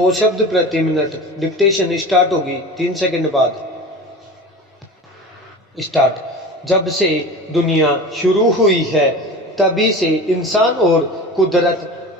100 शब्द प्रति minute. Dictation start होगी 3 सेकंड बाद। स्टार्ट। जब से दुनिया शुरू हुई है तभी से इंसान और कुदरत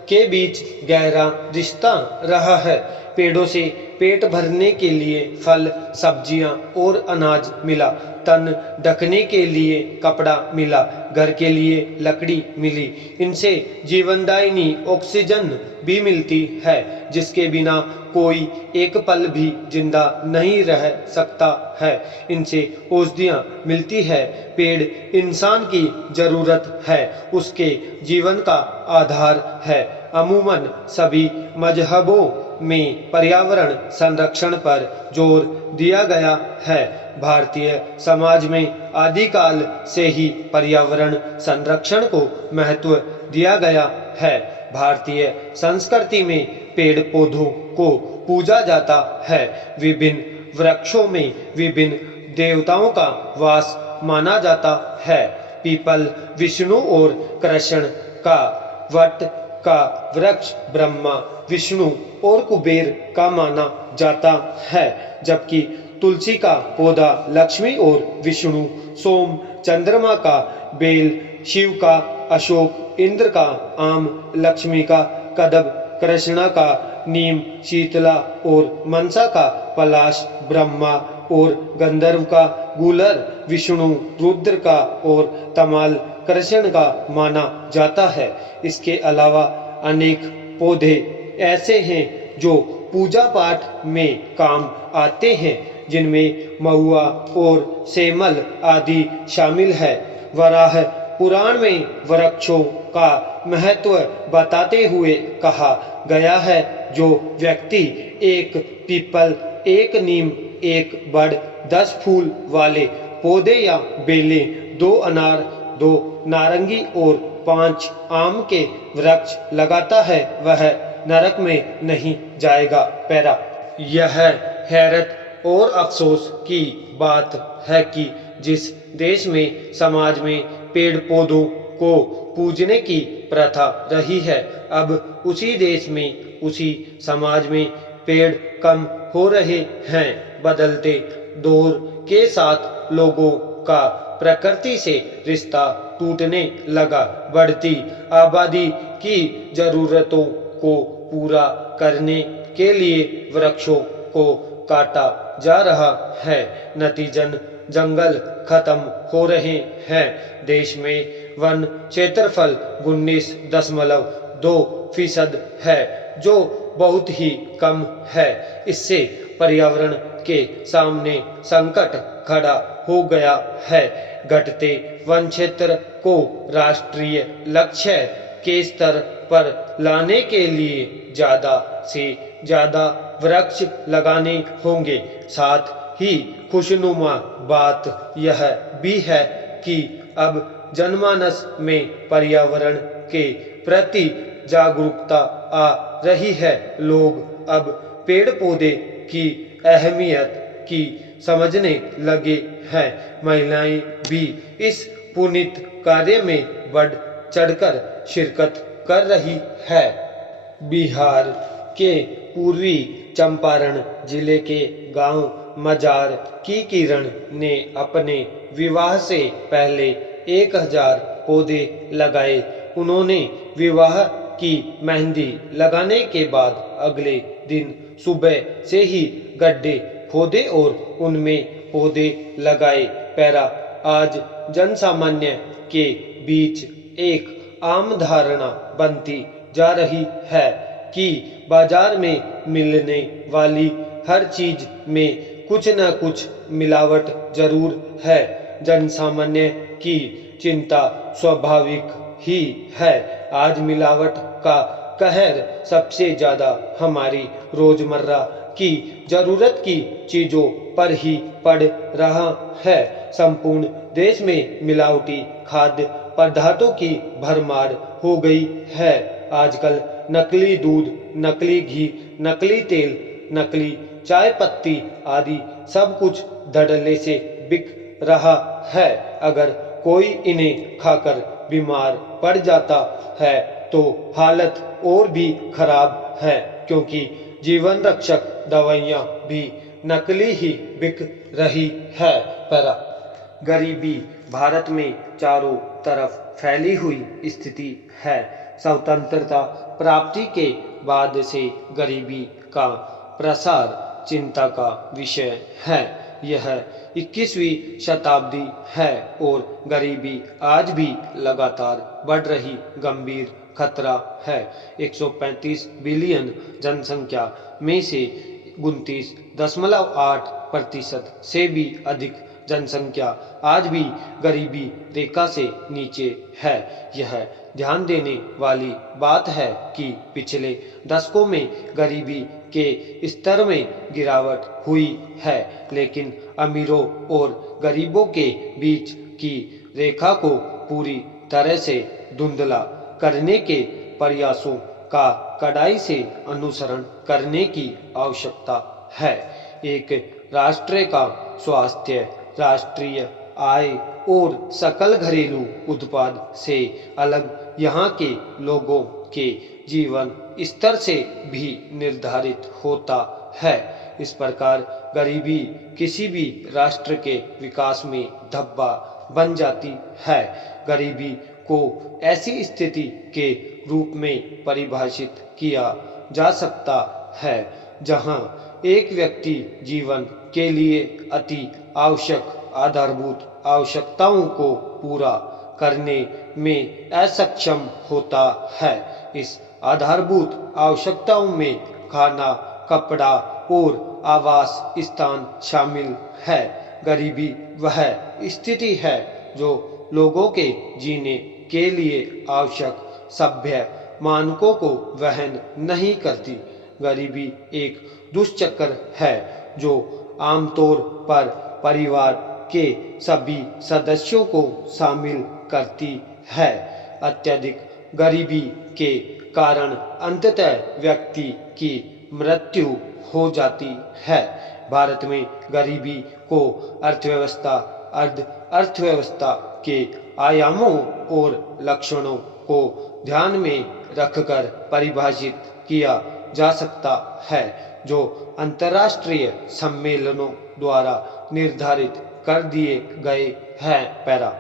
के बीच गहरा रिश्ता रहा है। पेड़ों से पेट भरने के लिए फल, सब्जियां और अनाज मिला, तन ढकने के लिए कपड़ा मिला, घर के लिए लकड़ी मिली। इनसे जीवनदायिनी ऑक्सीजन भी मिलती है, जिसके बिना कोई एक पल भी जिंदा नहीं रह सकता है। इनसे औषधियाँ मिलती है। पेड़ इंसान की जरूरत है, उसके जीवन का आधार है। अमूमन सभी मजहबों में पर्यावरण संरक्षण पर जोर दिया गया है। भारतीय समाज में आदिकाल से ही पर्यावरण संरक्षण को महत्व दिया गया है। भारतीय संस्कृति में पेड़ पौधों को पूजा जाता है। विभिन्न वृक्षों में विभिन्न देवताओं का वास माना जाता है। पीपल विष्णु और कृष्ण का, वट का वृक्ष ब्रह्मा, विष्णु और कुबेर का माना जाता है, जबकि तुलसी का पौधा लक्ष्मी और विष्णु, सोम चंद्रमा का बेल, शिव का अशोक, इंद्र का आम, लक्ष्मी का कदब, कृष्णा का नीम, शीतला और मनसा का पलाश, ब्रह्मा और गंधर्व का गूलर, विष्णु रुद्र का और तमाल कृष्ण का माना जाता है। इसके अलावा अनेक पौधे ऐसे हैं जो पूजा पाठ में काम आते हैं, जिनमें महुआ और सेमल आदि शामिल है। वराह पुराण में वृक्षों का महत्व बताते हुए कहा गया है, जो व्यक्ति एक पीपल, एक नीम, एक बड़, 10 फूल वाले पौधे या बेलें, 2 अनार, 2 नारंगी और 5 आम के वृक्ष लगाता है, वह नरक में नहीं जाएगा। पैरा। यह हैरत और अफसोस की बात है कि जिस देश में समाज में पेड़ पौधों को पूजने की प्रथा रही है, अब उसी देश में, उसी समाज में पेड़ कम हो रहे हैं। बदलते दौर के साथ लोगों का प्रकृति से रिश्ता टूटने लगा। बढ़ती आबादी की जरूरतों को पूरा करने के लिए वृक्षों को काटा जा रहा है। नतीजन जंगल खत्म हो रहे हैं। देश में वन क्षेत्रफल 19.2% है, जो बहुत ही कम है। इससे पर्यावरण के सामने संकट खड़ा हो गया है। घटते वन क्षेत्र को राष्ट्रीय लक्ष्य के स्तर पर लाने के लिए ज्यादा से ज्यादा वृक्ष लगाने होंगे। साथ ही खुशनुमा बात यह भी है कि अब जनमानस में पर्यावरण के प्रति जागरूकता आ रही है। लोग अब पेड़ पौधे की अहमियत की समझने लगे हैं। महिलाएं भी इस पुनीत कार्य में बढ़ चढ़कर शिरकत कर रही है। बिहार के पूर्वी चंपारण जिले के गांव मजार की किरण ने अपने विवाह से पहले 1000 पौधे लगाए। उन्होंने विवाह की मेहंदी लगाने के बाद अगले दिन सुबह से ही गड्ढे खोदे और उनमें पौधे लगाए। पैरा। आज जनसामान्य के बीच एक आम धारणा बनती जा रही है कि बाजार में मिलने वाली हर चीज में कुछ न कुछ मिलावट जरूर है। जनसामान्य की चिंता स्वाभाविक ही है। आज मिलावट का कहर सबसे ज्यादा हमारी रोजमर्रा की जरूरत की चीजों पर ही पड़ रहा है। संपूर्ण देश में मिलावटी खाद्य पदार्थों की भरमार हो गई है। आजकल नकली दूध, नकली घी, नकली तेल, नकली चाय पत्ती आदि सब कुछ धड़ल्ले से बिक रहा है। अगर कोई इन्हें खाकर बीमार पड़ जाता है तो हालत और भी खराब है, क्योंकि जीवन रक्षक दवाइयाँ भी नकली ही बिक रही है। पैरा गरीबी भारत में चारों तरफ फैली हुई स्थिति है। स्वतंत्रता प्राप्ति के बाद से गरीबी का प्रसार चिंता का विषय है। यह 21वीं शताब्दी है और गरीबी आज भी लगातार बढ़ रही गंभीर खतरा है। 135 बिलियन जनसंख्या में से 29.8% से भी अधिक जनसंख्या आज भी गरीबी रेखा से नीचे है। यह ध्यान देने वाली बात है कि पिछले दशकों में गरीबी के स्तर में गिरावट हुई है, लेकिन अमीरों और गरीबों के बीच की रेखा को पूरी तरह से धुंधला करने के प्रयासों का कड़ाई से अनुसरण करने की आवश्यकता है। एक राष्ट्र का स्वास्थ्य, राष्ट्रीय आय और सकल घरेलू उत्पाद से अलग यहाँ के लोगों के जीवन स्तर से भी निर्धारित होता है। इस प्रकार गरीबी किसी भी राष्ट्र के विकास में धब्बा बन जाती है। गरीबी को ऐसी स्थिति के रूप में परिभाषित किया जा सकता है जहां एक व्यक्ति जीवन के लिए अति आवश्यक आधारभूत आवश्यकताओं को पूरा करने में असक्षम होता है। इस आधारभूत आवश्यकताओं में खाना, कपड़ा और आवास स्थान शामिल है। गरीबी वह स्थिति है जो लोगों के जीने के लिए आवश्यक सभ्य मानकों को वहन नहीं करती। गरीबी एक दुष्चक्र है जो आमतौर पर परिवार के सभी सदस्यों को शामिल करती है। अत्यधिक गरीबी के कारण अंततः व्यक्ति की मृत्यु हो जाती है। भारत में गरीबी को अर्थव्यवस्था, अर्ध अर्थव्यवस्था के आयामों और लक्षणों को ध्यान में रखकर परिभाषित किया जा सकता है, जो अंतर्राष्ट्रीय सम्मेलनों द्वारा निर्धारित कर दिए गए हैं। पैरा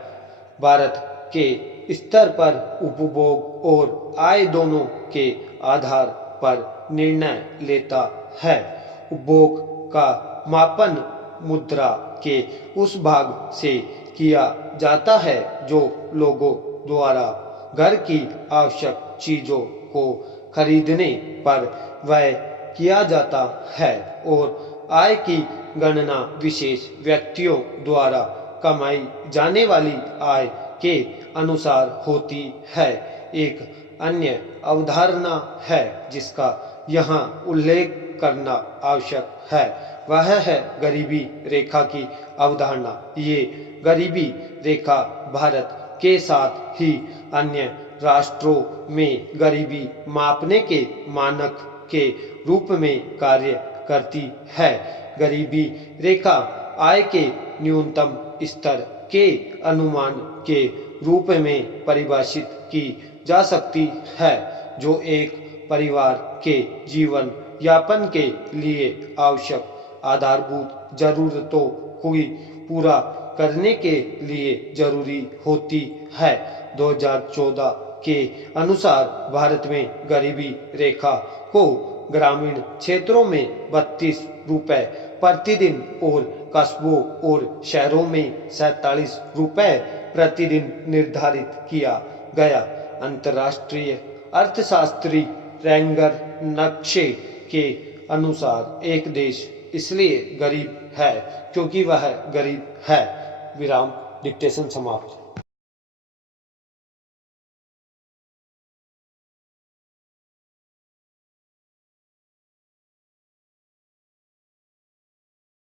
भारत के स्तर पर उपभोग और आय दोनों के आधार पर निर्णय लेता है। उपभोग का मापन मुद्रा के उस भाग से किया जाता है जो लोगों द्वारा घर की आवश्यक चीजों को खरीदने पर व्यय किया जाता है, और आय की गणना विशेष व्यक्तियों द्वारा कमाई जाने वाली आय के अनुसार होती है। एक अन्य अवधारणा है जिसका यहाँ उल्लेख करना आवश्यक है, वह है गरीबी रेखा की अवधारणा। ये गरीबी रेखा भारत के साथ ही अन्य राष्ट्रों में गरीबी मापने के मानक के रूप में कार्य करती है। गरीबी रेखा आय के न्यूनतम स्तर के अनुमान के रूप में परिभाषित की जा सकती है, जो एक परिवार के जीवन यापन के लिए आवश्यक आधारभूत जरूरतों को पूरा करने के लिए जरूरी होती है। 2014 के अनुसार भारत में गरीबी रेखा को ग्रामीण क्षेत्रों में 32 रुपए प्रतिदिन और कस्बों और शहरों में 47 रुपए प्रतिदिन निर्धारित किया गया। अंतर्राष्ट्रीय अर्थशास्त्री रेंगर नक्शे के अनुसार एक देश इसलिए गरीब है क्योंकि वह गरीब है। विराम। डिक्टेशन समाप्त।